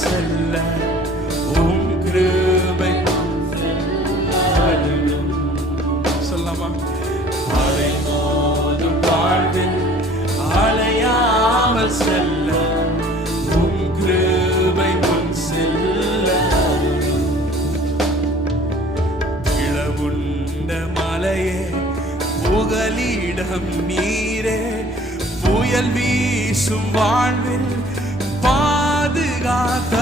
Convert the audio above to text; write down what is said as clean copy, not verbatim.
செல்ல உம் கிருபை சொல்லாமா? அலை மோதும் வாழ்வில் அலையாமல் செல்ல உம் கிருபை முன் செல்ல இளவுண்ட மலையே புகலிடம் நீரே புயல் வீசும் வாழ்வில் பாதுகாத்த